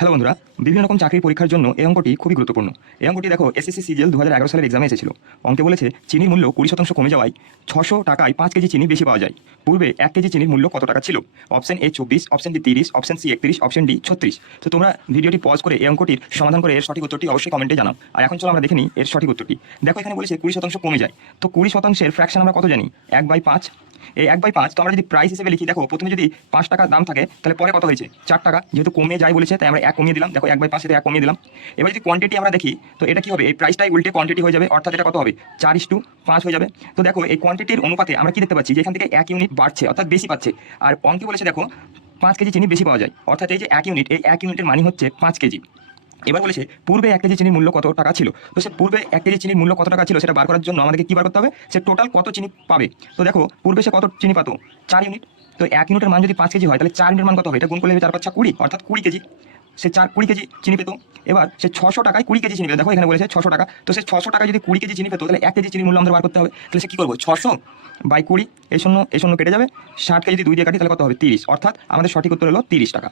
Hello বন্ধুরা, বিভিন্ন রকম চাকরির পরীক্ষার জন্য এই অঙ্কটি খুবই গুরুত্বপূর্ণ। এই অঙ্কটি দেখো এসএসসি সিজিএল 2011 সালের এক্সামে এসেছিল। অঙ্কে বলেছে চিনির মূল্য 20% কমে যাওয়ায় 600 টাকায় 5 কেজি চিনি বেশি পাওয়া যায়। পূর্বে 1 কেজি চিনির মূল্য কত টাকা ছিল? Option A 24, option B 30, option C 31, option D 36। তো তোমরা ভিডিওটি পজ করে এই অঙ্কটির সমাধান করে এর সঠিক উত্তরটি অবশ্যই কমেন্টে জানাও। আর এখন চলো আমরা দেখে নিই এর সঠিক উত্তরটি। দেখো এখানে বলেছে 20% কমে যায়। তো 20%-এর ফ্র্যাকশন আমরা কত জানি? 1/5। এই 1/5 তো আমরা যদি প্রাইস হিসেবে লিখি, দেখো প্রথমে যদি 5 টাকা দাম থাকে তাহলে পরে কত হয়েছে? 4 টাকা। যেহেতু কমে যায় বলেছে তাই আমরা 1 কমিয়ে দিলাম। দেখো 1/5 থেকে 1 কমিয়ে দিলাম। এবার যদি কোয়ান্টিটি আমরা দেখি তো এটা কি হবে? এই প্রাইসটাই উল্টে কোয়ান্টিটি হয়ে যাবে, অর্থাৎ এটা কত হবে? 4:5 হয়ে যাবে। তো দেখো এই কোয়ান্টিটির অনুপাতে আমরা কি দেখতে পাচ্ছি যে এখান থেকে 1 ইউনিট বাড়ছে, অর্থাৎ বেশি পাচ্ছে। আর অঙ্কে বলেছে দেখো 5 কেজি চিনি বেশি পাওয়া যায়, অর্থাৎ এই যে 1 ইউনিট, এই 1 ইউনিটের মানে হচ্ছে 5 কেজি। এবার বলেছে পূর্বে 1 কেজি চিনির মূল্য কত টাকা ছিল। তো সে পূর্বে 1 কেজি চিনির মূল্য কত টাকা ছিল সেটা বার করার জন্য আমাদেরকে কি বার করতে হবে? সে টোটাল কত চিনি পাবে। তো দেখো পূর্বে সে কত চিনি পাতো? 4 ইউনিট। তো 1 ইউনিটের মান যদি 5 কেজি হয় তাহলে 4 ইউনিটের মান কত হবে? এটা গুণ করলে 4×5 20, অর্থাৎ 20 কেজি। সে 20 কেজি চিনি পেতো। এবার সে 600 টাকায় 20 কেজি চিনি পেতো। দেখো এখানে বলেছে 600 টাকা। তো সে 600 টাকায় যদি 20 কেজি চিনি পেতো তাহলে 1 কেজি চিনির মূল্য আমাদের বার করতে হবে। তাহলে সে কি করবো? 600/20, এই শূন্য কেটে যাবে। 60কে যদি 2 দিয়ে কাটি তাহলে কত হবে? 30, অর্থাৎ আমাদের সঠিক উত্তর হলো 30 টাকা।